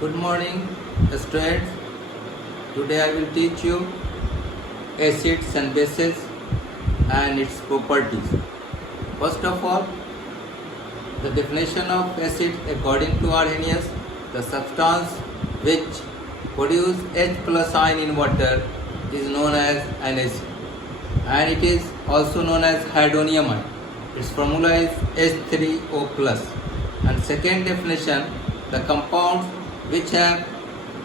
Good morning, students. Today I will teach you acids and bases and its properties. First of all, the definition of acid according to Arrhenius, the substance which produce H plus ion in water is known as an acid, and it is also known as hydronium ion. Its formula is H3O plus. And second definition, the compounds which have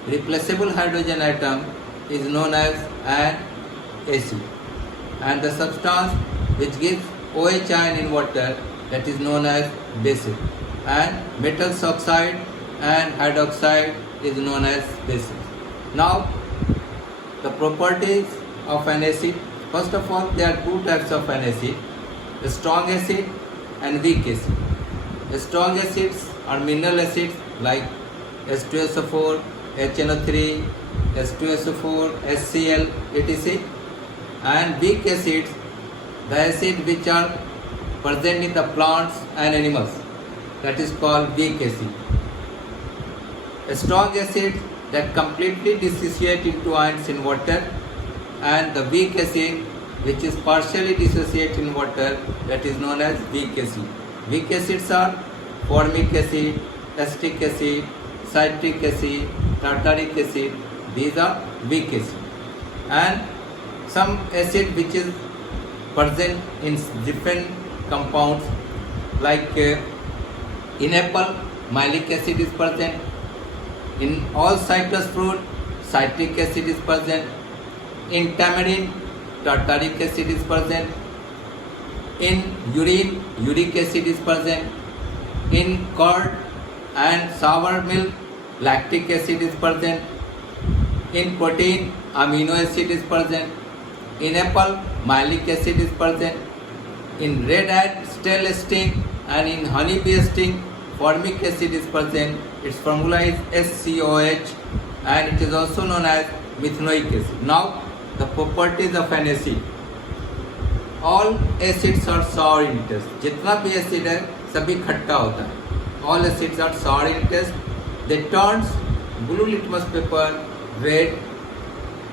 replaceable hydrogen atom is known as an acid, and the substance which gives OH ion in water, that is known as basic, and metals oxide and hydroxide is known as bases. Now, the properties of an acid. First of all, there are two types of an acid: a strong acid and weak acid. Strong acids are mineral acids like H2SO4, HNO3, H2SO4, HCl, etc. And weak acids, the acid which are present in the plants and animals, that is called weak acid. A strong acid that completely dissociate into ions in water, and the weak acid which is partially dissociate in water, that is known as weak acid. Weak acids are formic acid, acetic acid, citric acid, tartaric acid. These are weak acid. And some acid which is present in different compounds, like in apple, malic acid is present. In all citrus fruit, citric acid is present. In tamarind, tartaric acid is present. In urine, uric acid is present. In curd and sour milk, lactic acid is present. In protein, amino acid is present. In apple, malic acid is present. In red ant stale sting and in honey bee sting, formic acid is present. Its formula is SCOH, and it is also known as methanoic acid. Now, the properties of an acid. All acids are sour in taste. जितना भी acid है सभी खट्टा होता है. All acids are sour in taste. They turns blue litmus paper red.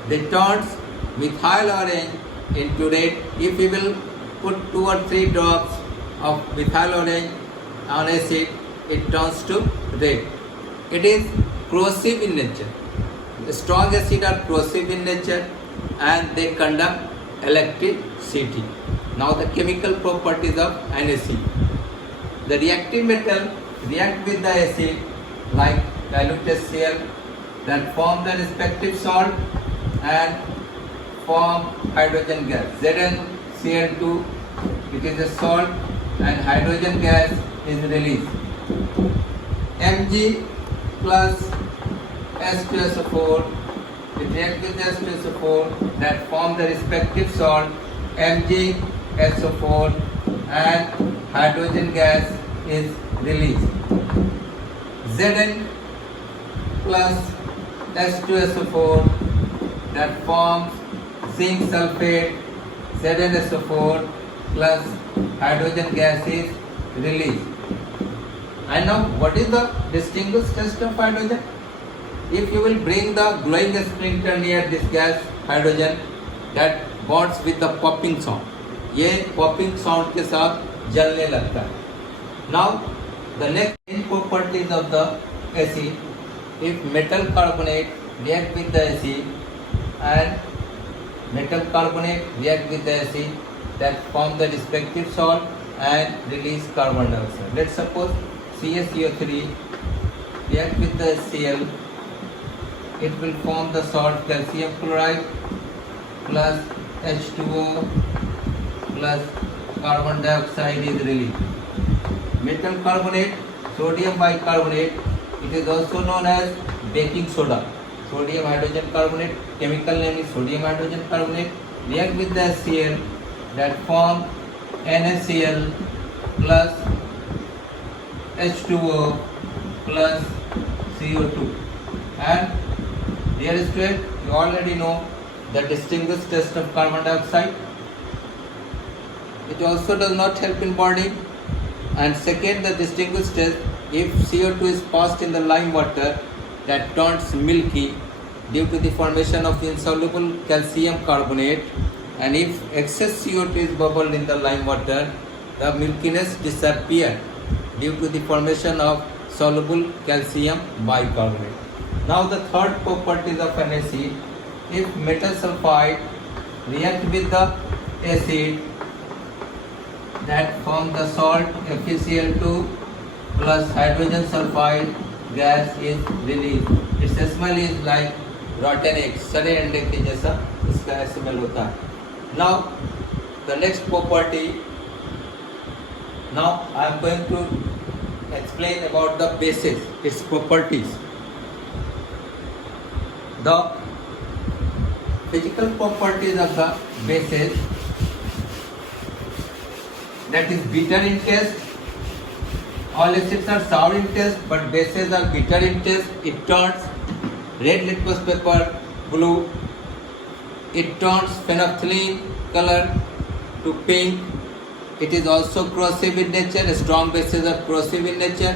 They turns methyl orange into red. If we will put 2 or 3 drops of methyl orange on acid, it turns to red. It is corrosive in nature. Strong acids are corrosive in nature and they conduct electricity. Now the chemical properties of an acid. The reactive metal react with the acid like dilute HCl, that form the respective salt and form hydrogen gas. ZnCl2, it is a salt and hydrogen gas is released. Mg plus H2SO4, it reacts with H2SO4, that form the respective salt MgSO4, and hydrogen gas is released. Zn plus H2SO4, that forms zinc sulfate, ZnSO4 plus hydrogen gas is released. And now, what is the distinguished test of hydrogen? If you will bring the glowing splinter near this gas hydrogen, that bonds with the popping sound. ये popping sound के साथ जलने लगता है. Now, the next properties of the acid: if metal carbonate react with the acid and metal carbonate react with the acid, that form the respective salt and release carbon dioxide. Let's suppose CaCO3 react with the Cl, it will form the salt calcium chloride plus H2O plus carbon dioxide is released. Metal carbonate, sodium bicarbonate, it is also known as baking soda. Sodium hydrogen carbonate, chemical name is sodium hydrogen carbonate, react with the HCl, that form NaCl plus H2O plus CO2. And dear student, you already know the distinguished test of carbon dioxide. It also does not help in burning. And second, the distinguished test, if CO2 is passed in the lime water, that turns milky due to the formation of insoluble calcium carbonate, and if excess CO2 is bubbled in the lime water, the milkiness disappears due to the formation of soluble calcium bicarbonate. Now the third properties of an acid, if metal sulfide react with the acid, that form the salt FeCl2 plus hydrogen sulfide gas is released. Its smell is like rotten egg, सड़े अंडे के जैसा इसका smell होता है. Now the next property. Now I am going to explain about the bases, its properties. The physical properties of the bases, that is bitter in taste. All acids are sour in taste, but bases are bitter in taste. It turns red litmus paper blue. It turns phenolphthalein color to pink. It is also corrosive in nature. Strong bases are corrosive in nature.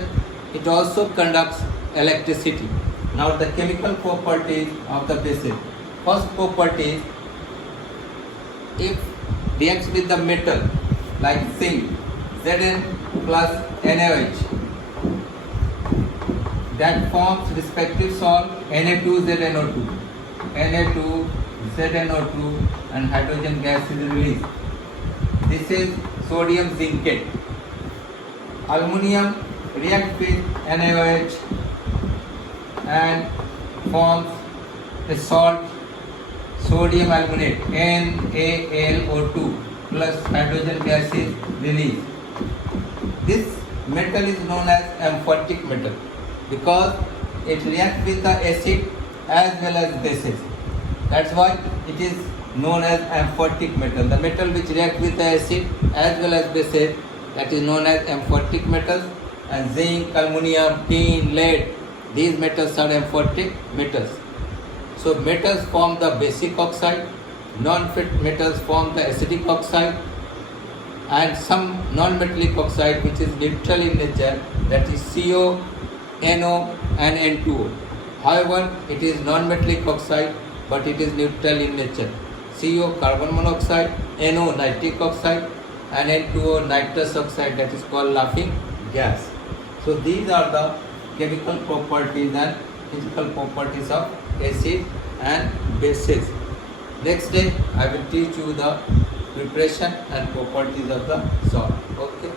It also conducts electricity. Now the chemical properties of the bases. First property, if reacts with the metal like zinc, Zn plus NaOH, that forms respective salt Na2ZnO2, Na2ZnO2, and hydrogen gas is released. This is sodium zincate. Aluminium reacts with NaOH and forms a salt sodium aluminate NaLO2 plus hydrogen gas is released. This metal is known as amphotic metal because it reacts with the acid as well as bases. That's why it is known as amphotic metal. The metal which reacts with the acid as well as bases, that is known as amphotic metals. And zinc, aluminum, tin, lead, these metals are amphotic metals. So metals form the basic oxide, non-fit metals form the acidic oxide, and some non-metallic oxide which is neutral in nature, that is CO, NO and N2O. However, it is non-metallic oxide but it is neutral in nature. CO carbon monoxide, NO nitric oxide and N2O nitrous oxide, that is called laughing gas. So these are the chemical properties and physical properties of acid and bases. Next day I will teach you the preparation and properties of the salt. Okay.